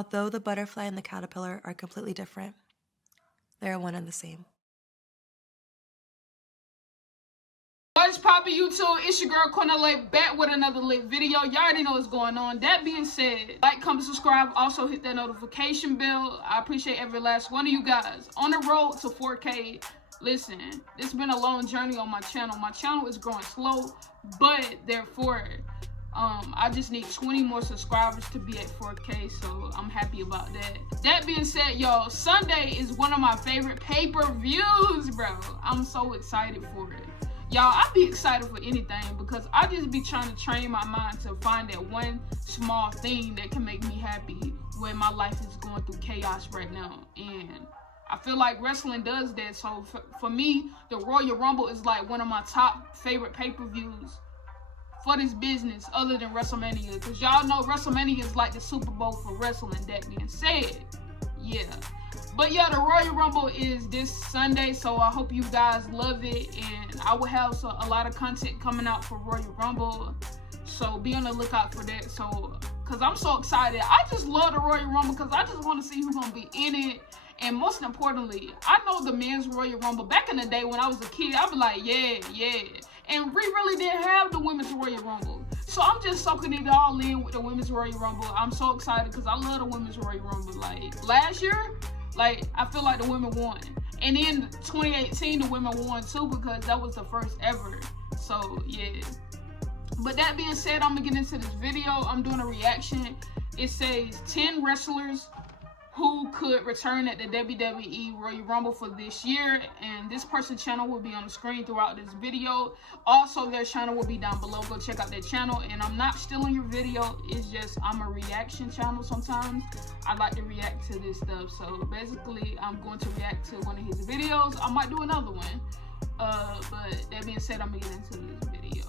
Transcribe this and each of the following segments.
Although the butterfly and the caterpillar are completely different, they are one and the same. What's poppin' YouTube? It's your girl Cornelia back with another lit video. Y'all already know what's going on. That being said, like, comment, subscribe. Also hit that notification bell. I appreciate every last one of you guys. On the road to 4K. Listen, it's been a long journey on my channel. My channel is growing slow, but therefore, I just need 20 more subscribers to be at 4K, so I'm happy about that. That being said, y'all, Sunday is one of my favorite pay-per-views, bro. I'm so excited for it. Y'all, I be excited for anything because I just be trying to train my mind to find that one small thing that can make me happy when my life is going through chaos right now. And I feel like wrestling does that. So for me, the Royal Rumble is like one of my top favorite pay-per-views for this business other than WrestleMania. Because y'all know WrestleMania is like the Super Bowl for wrestling. That being said, yeah. But yeah, the Royal Rumble is this Sunday, so I hope you guys love it, and I will have a lot of content coming out for Royal Rumble, so be on the lookout for that. So, because I'm so excited. I just love the Royal Rumble because I just want to see who's going to be in it, and most importantly, I know the men's Royal Rumble. Back in the day when I was a kid, I'd be like, yeah, and we really didn't have the women's Royal Rumble. So I'm just soaking it all in with the women's Royal Rumble. I'm so excited because I love the women's Royal Rumble. Like, last year, like, I feel like the women won. And in 2018, the women won too because that was the first ever. So, yeah. But that being said, I'm going to get into this video. I'm doing a reaction. It says 10 wrestlers who could return at the WWE Royal Rumble for this year. And this person's channel will be on the screen throughout this video. Also, their channel will be down below. Go check out their channel. And I'm not stealing your video. It's just I'm a reaction channel sometimes. I like to react to this stuff. So basically, I'm going to react to one of his videos. I might do another one. But that being said, I'm going to get into this video.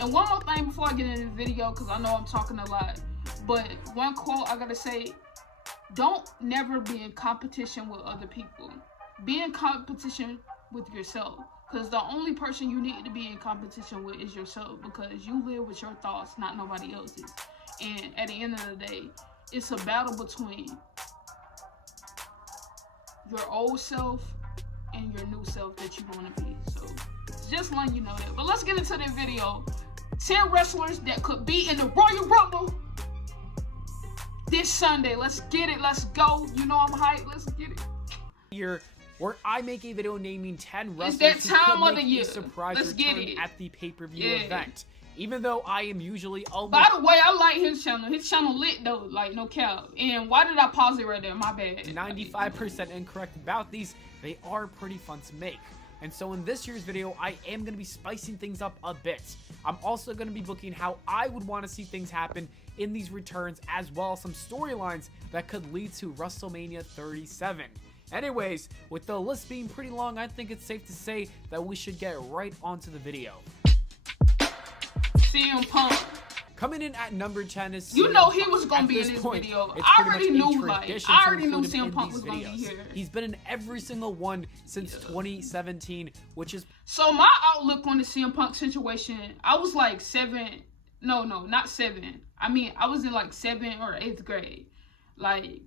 And one more thing before I get into the video, because I know I'm talking a lot. But one quote I got to say, don't never be in competition with other people. Be in competition with yourself. Because the only person you need to be in competition with is yourself. Because you live with your thoughts, not nobody else's. And at the end of the day, it's a battle between your old self and your new self that you want to be. So, just letting you know that. But let's get into the video. 10 wrestlers that could be in the Royal Rumble this Sunday. Let's get it. Let's go. You know I'm hyped. Let's get it. Here, where I make a video naming 10 wrestlers it's that time who of could the make year. a surprise Let's get return it. at the pay-per-view event. Even though I am usually almost... By the way, I like his channel. His channel lit though, like no cap. And why did I pause it right there? My bad. 95% incorrect about these. They are pretty fun to make. And so in this year's video, I am going to be spicing things up a bit. I'm also going to be booking how I would want to see things happen in these returns, as well as some storylines that could lead to WrestleMania 37. Anyways, with the list being pretty long, I think it's safe to say that we should get right onto the video. CM Punk. Coming in at number 10 is You CM know he Punk. was gonna At be in this this point, video. it's I pretty already much a knew, like, tradition I to already knew include him CM in Punk these was gonna be videos. here. He's been in every single one since 2017, which is... So my outlook on the CM Punk situation, I was like not 7. I mean, I was in like 7th or 8th grade. Like,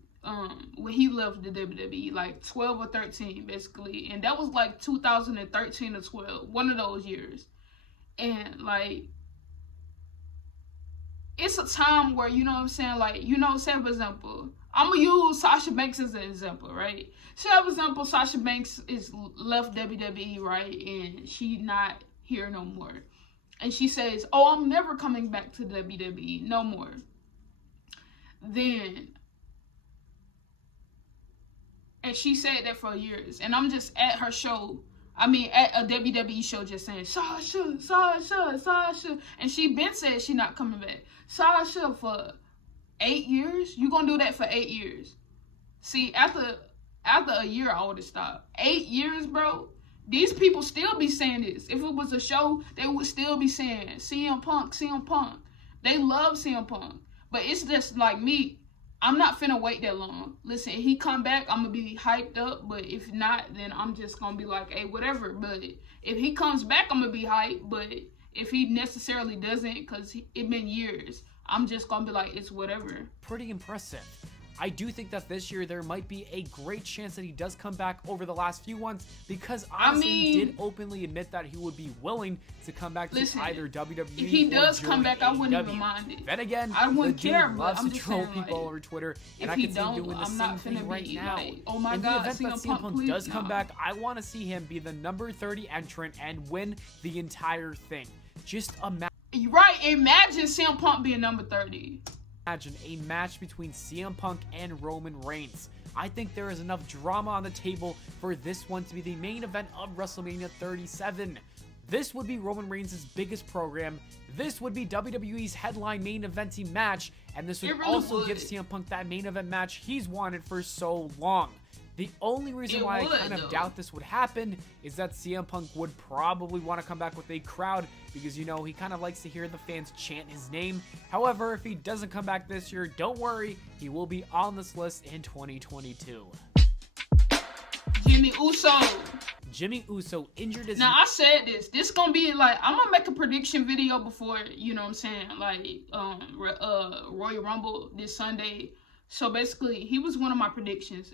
when he left the WWE, like 12 or 13 basically. And that was like 2013 or 12, one of those years. And like, it's a time where, you know what I'm saying, like, you know, say for example, I'm gonna use Sasha Banks as an example, right? Say for example, Sasha Banks is left WWE, right? And she not here no more. And she says, oh, I'm never coming back to WWE no more. Then, and she said that for years. And I'm just at her show, I mean, at a WWE show, just saying, Sasha, Sasha, Sasha. And she been said she not coming back. Sasha for 8 years? You gonna do that for 8 years? See, after a year, I would have stopped. 8 years, bro? These people still be saying this. If it was a show, they would still be saying, CM Punk, CM Punk. They love CM Punk. But it's just like me. I'm not finna wait that long. Listen, if he come back, I'm gonna be hyped up. But if not, then I'm just gonna be like, hey, whatever. But if he comes back, I'm gonna be hyped. But if he necessarily doesn't, because it been years, I'm just gonna be like, it's whatever. Pretty impressive. I do think that this year there might be a great chance that he does come back over the last few ones, because honestly, he did openly admit that he would be willing to come back to either WWE if he does or come back, I wouldn't AEW. even mind it. Then again, I wouldn't care, but loves I'm to just troll saying, people like, over Twitter, and if I he can see him don't, doing the I'm same not thing finna right be now. like, oh my In God, the event that CM Punk please, does come no. back, I want to see him be the number 30 entrant and win the entire thing. Just imagine. Right, imagine CM Punk being number 30. Imagine a match between CM Punk and Roman Reigns. I think there is enough drama on the table for this one to be the main event of WrestleMania 37. This would be Roman Reigns' biggest program. This would be WWE's headline main eventing match, and this would really also would. give CM Punk that main event match he's wanted for so long. The only reason why I kind of doubt this would happen is that CM Punk would probably want to come back with a crowd, because, you know, he kind of likes to hear the fans chant his name. However, if he doesn't come back this year, don't worry, he will be on this list in 2022. Jimmy Uso. Jimmy Uso injured his... Now, I said this. This gonna be, like, I'm gonna make a prediction video before, you know what I'm saying, like, Royal Rumble this Sunday. So, basically, he was one of my predictions.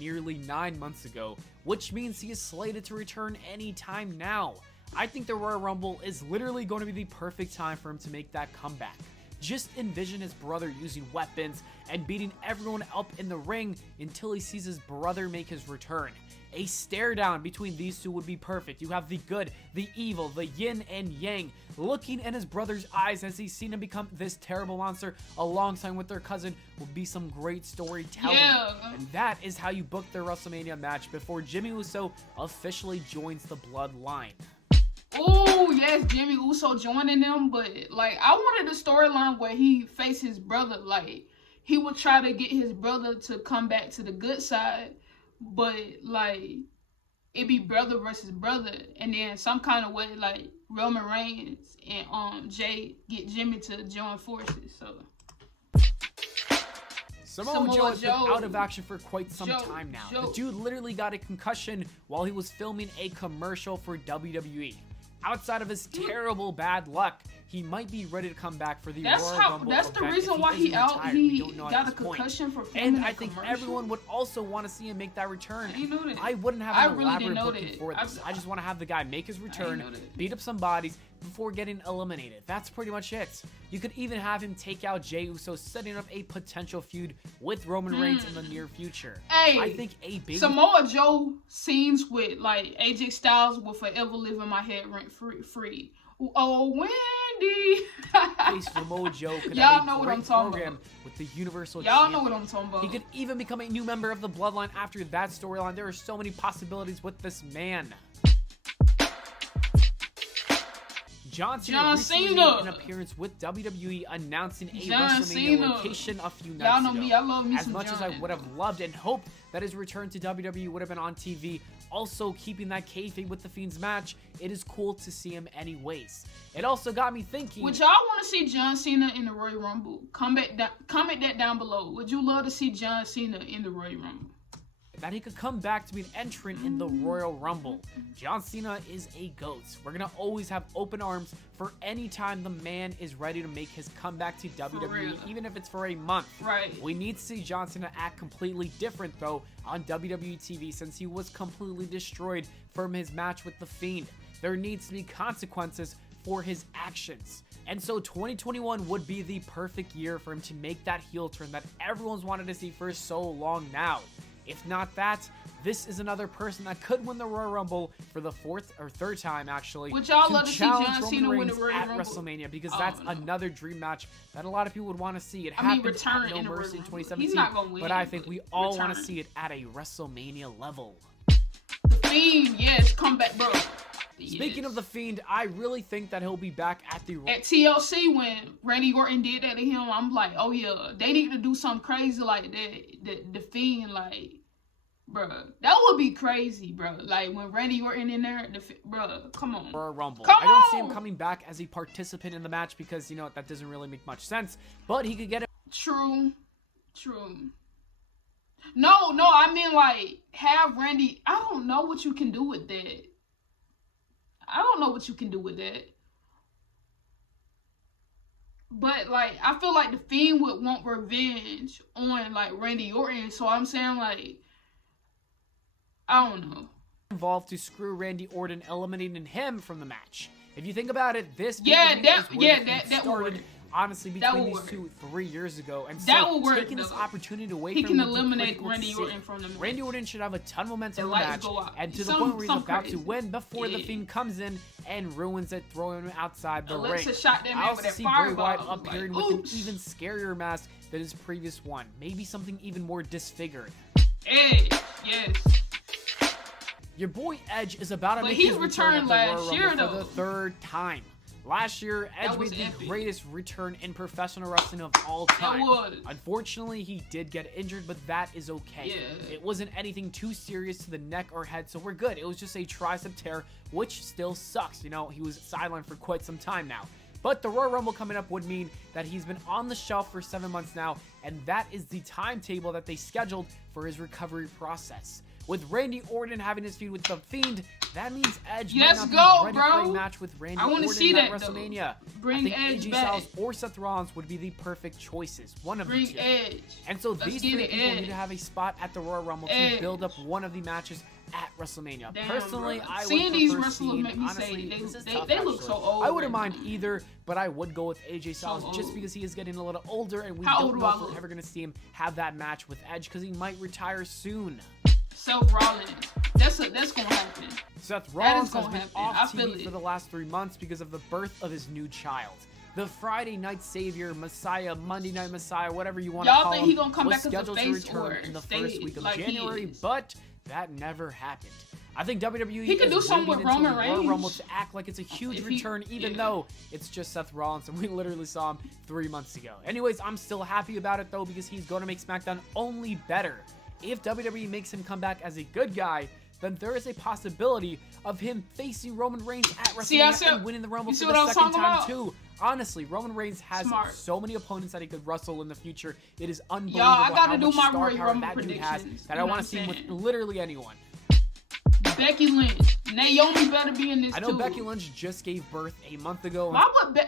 Nearly 9 months ago, which means he is slated to return anytime now. I think the Royal Rumble is literally going to be the perfect time for him to make that comeback. Just envision his brother using weapons and beating everyone up in the ring until he sees his brother make his return. A stare down between these two would be perfect. You have the good, the evil, the yin and yang looking in his brother's eyes as he's seen him become this terrible monster alongside with their cousin would be some great storytelling. Yeah. And that is how you book their WrestleMania match before Jimmy Uso officially joins the bloodline. Oh, yes, Jimmy Uso joining them, but, like, I wanted a storyline where he faced his brother. Like, he would try to get his brother to come back to the good side, but, like, it be brother versus brother, and then some kind of way, like, Roman Reigns and Jay get Jimmy to join forces, so... Samoa Joe has been out of action for quite some time now. The dude literally got a concussion while he was filming a commercial for WWE. Outside of his terrible bad luck, he might be ready to come back for the Royal Rumble. That's the reason why he got a concussion for filming And I think everyone would also want to see him make that return. I know that. I wouldn't have an elaborate know booking that. for this. I just want to have the guy make his return, beat up some bodies before getting eliminated. That's pretty much it. You could even have him take out Jey Uso, setting up a potential feud with Roman Reigns in the near future. Hey, I think a big Samoa Joe scenes with, like, AJ Styles will forever live in my head rent free. Oh, Wendy. Hey, Samoa Joe could Y'all have know a what great I'm talking program about. with the Universal Y'all Champion. know what I'm talking about. He could even become a new member of the Bloodline after that storyline. There are so many possibilities with this man. John Cena recently made an appearance with WWE, announcing a WrestleMania location a few nights ago. Y'all know me, I love me as some much John. as I would have loved and hoped that his return to WWE would have been on TV, also keeping that kayfabe with The Fiend's match, it is cool to see him anyways. It also got me thinking... Would y'all want to see John Cena in the Royal Rumble? Comment that down below. Would you love to see John Cena in the Royal Rumble? That he could come back to be an entrant in the Royal Rumble. John Cena is a GOAT. We're going to always have open arms for any time the man is ready to make his comeback to WWE, even if it's for a month. Right. We need to see John Cena act completely different, though, on WWE TV since he was completely destroyed from his match with The Fiend. There needs to be consequences for his actions. And so 2021 would be the perfect year for him to make that heel turn that everyone's wanted to see for so long now. If not that, this is another person that could win the Royal Rumble for the third time, actually. Would y'all love to see John Cena win the Roman Royal Reigns at Rumble? WrestleMania, because that's another dream match that a lot of people would want to see. It I mean, happened return at No in the Mercy in Royal Rumble. 2017, He's not gonna win, but I think we all want to return. see it at a WrestleMania level. The Fiend, yes, come back, bro. Speaking of The Fiend, I really think that he'll be back at the... At TLC, when Randy Orton did that to him, I'm like, oh yeah, they need to do something crazy like that. The Fiend, like... Bruh, that would be crazy, bro. Like, when Randy Orton in there, bruh, come on. For a Rumble. Come I don't see on! him coming back as a participant in the match because, you know, that doesn't really make much sense. But he could get it. True. No, I mean, like, have Randy... I don't know what you can do with that. But like, I feel like the Fiend would want revenge on like Randy Orton. So I'm saying like, I don't know. Involved to screw Randy Orton, eliminating him from the match. If you think about it, this that started would honestly between these two 3 years ago, and so taking this opportunity away from him, he can eliminate Randy Orton from the match. Randy Orton should have a ton of momentum in the match, and to the point where he's about to win before the Fiend comes in and ruins it, throwing him outside the ring. I also see Bray Wyatt appearing with an even scarier mask than his previous one, maybe something even more disfigured. Edge, yes. Your boy Edge is about to make his return last year for the third time. Last year, Edge made the greatest return in professional wrestling of all time. Unfortunately, he did get injured, but that is okay. Yeah. It wasn't anything too serious to the neck or head, so we're good. It was just a tricep tear, which still sucks. You know, he was sidelined for quite some time now. But the Royal Rumble coming up would mean that he's been on the shelf for 7 months now, and that is the timetable that they scheduled for his recovery process. With Randy Orton having his feud with the Fiend, that means Edge might not be ready for a match with Randy Orton at WrestleMania. Bring I think Edge AJ back. Styles or Seth Rollins would be the perfect choices. One of the two. Edge. And so these three people Edge. need to have a spot at the Royal Rumble to build up one of the matches at WrestleMania. Personally, I would prefer Cena. Honestly, they look so old. I wouldn't mind either, but I would go with AJ Styles just because he is getting a little older, and we don't know if we're ever going to see him have that match with Edge because he might retire soon. Seth Rollins. That's gonna happen. Seth Rollins has been off TV for the last 3 months because of the birth of his new child. The Friday Night Savior, Messiah, Monday Night Messiah, whatever you want to call him, was scheduled to return in the first week of January, but that never happened. I think WWE could do something with Roman Reigns. Rumble to act like it's a huge return, even though it's just Seth Rollins, and we literally saw him 3 months ago. Anyways, I'm still happy about it though because he's going to make SmackDown only better. If WWE makes him come back as a good guy, then there is a possibility of him facing Roman Reigns at WrestleMania and winning the Rumble for the second time too. Honestly, Roman Reigns has so many opponents that he could wrestle in the future. It is unbelievable how much star power that dude has that I want to see him with literally anyone. Becky Lynch. Naomi better be in this too. I know Becky Lynch just gave birth a month ago. Why would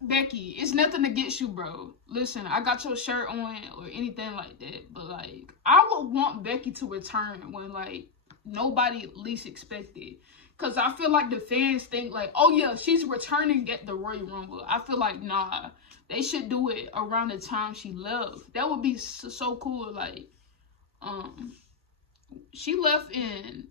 Becky, it's nothing against you, bro. Listen, I got your shirt on or anything like that, but like, I would want Becky to return when like nobody least expected. Cause I feel like the fans think like, oh yeah, she's returning at the Royal Rumble. I feel like nah, they should do it around the time she left. That would be so cool. Like, she left in,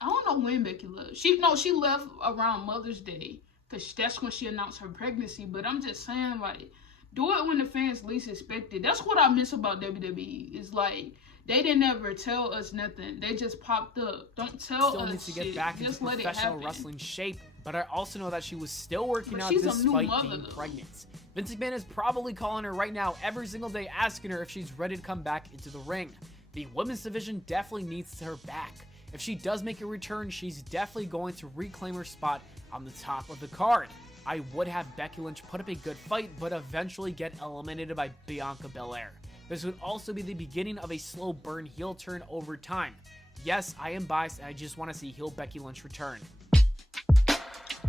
I don't know when Becky left. She left around Mother's Day. Because that's when she announced her pregnancy. But I'm just saying, like, do it when the fans least expect it. That's what I miss about WWE. Is like, they didn't ever tell us nothing. They just popped up. Don't tell us. Still needs to get back into professional wrestling shape. But I also know that she was still working out despite being pregnant. Vince McMahon is probably calling her right now every single day, asking her if she's ready to come back into the ring. The women's division definitely needs her back. If she does make a return, she's definitely going to reclaim her spot on the top of the card. I would have Becky Lynch put up a good fight, but eventually get eliminated by Bianca Belair. This would also be the beginning of a slow burn heel turn over time. Yes, I am biased, and I just want to see heel Becky Lynch return.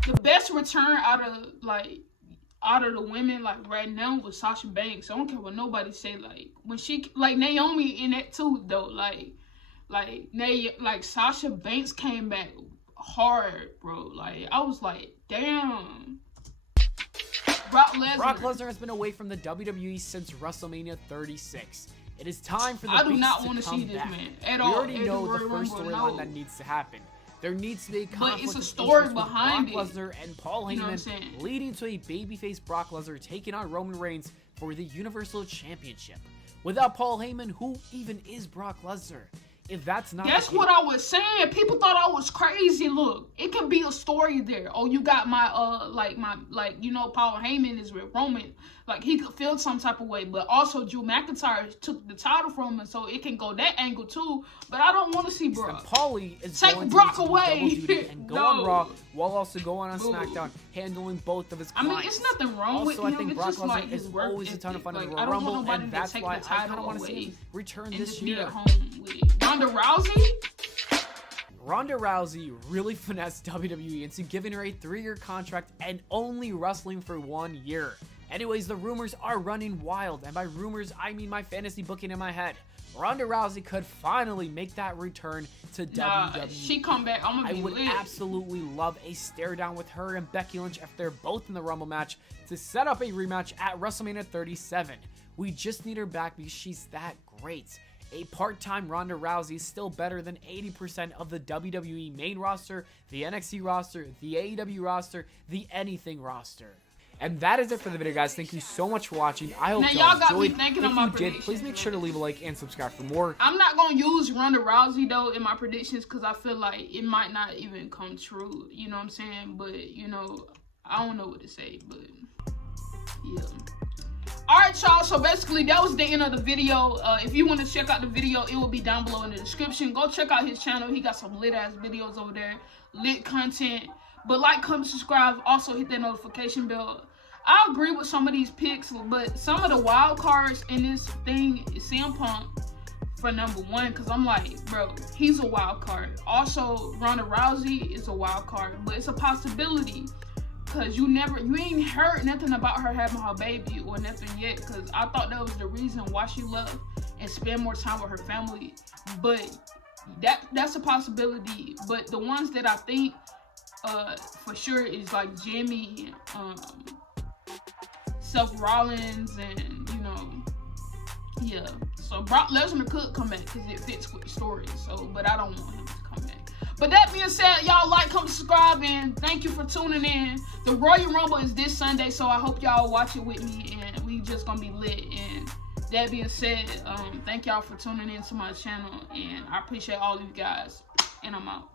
The best return out of the women, like right now, was Sasha Banks. I don't care what nobody say. Like when she, like Naomi in that too, though. Like Sasha Banks came back hard, bro. Like I was like, damn. Brock Lesnar has been away from the WWE since WrestleMania 36. It is time for the I do not want to see this man at all. We already know the first storyline that needs to happen. There needs to be a conflict but it's a story behind Brock Lesnar and Paul Heyman, leading to a babyface Brock Lesnar taking on Roman Reigns for the Universal Championship. Without Paul Heyman, who even is Brock Lesnar? If that's not what I was saying. People thought I was crazy. Look, it could be a story there. Oh, you got my Paul Heyman is with Roman. Like he could feel some type of way, but also Drew McIntyre took the title from him, so it can go that angle too. But I don't want to see Brock. Paulie is take going Brock to away and go on Raw while also going on SmackDown, handling both of his clients. I mean, it's nothing wrong with him. I think Brock Lesnar like is always a ton of fun in the Royal Rumble, and that's why I kind of want to see him return this year. Ronda Rousey? Ronda Rousey really finessed WWE into giving her a 3-year contract and only wrestling for 1 year. Anyways, the rumors are running wild, and by rumors, I mean my fantasy booking in my head. Ronda Rousey could finally make that return to WWE. She come back, I'm gonna be would lit. absolutely love a stare down with her and Becky Lynch if they're both in the Rumble match to set up a rematch at WrestleMania 37. We just need her back because she's that great. A part-time Ronda Rousey is still better than 80% of the WWE main roster, the NXT roster, the AEW roster, the anything roster. And that is it for the video, guys. Thank you so much for watching. I hope y'all enjoyed. If you did, please make sure to leave a like and subscribe for more. I'm not going to use Ronda Rousey, though, in my predictions because I feel like it might not even come true. You know what I'm saying? But, you know, I don't know what to say. But, yeah. Alright, y'all. So, basically, that was the end of the video. If you want to check out the video, it will be down below in the description. Go check out his channel. He got some lit-ass videos over there. Lit content. But like, comment, subscribe. Also, hit that notification bell. I agree with some of these picks, but some of the wild cards in this thing is CM Punk for number one, because I'm like, bro, he's a wild card. Also, Ronda Rousey is a wild card, but it's a possibility because you ain't heard nothing about her having her baby or nothing yet, because I thought that was the reason why she left and spend more time with her family. But that's a possibility. But the ones that I think for sure is like Jimmy, Seth Rollins, and you know, yeah. So Brock Lesnar could come back because it fits with the story. So, but I don't want him to come back. But that being said, y'all like, comment, subscribe, and thank you for tuning in. The Royal Rumble is this Sunday, so I hope y'all watch it with me, and we just gonna be lit. And that being said, thank y'all for tuning in to my channel, and I appreciate all of you guys. And I'm out.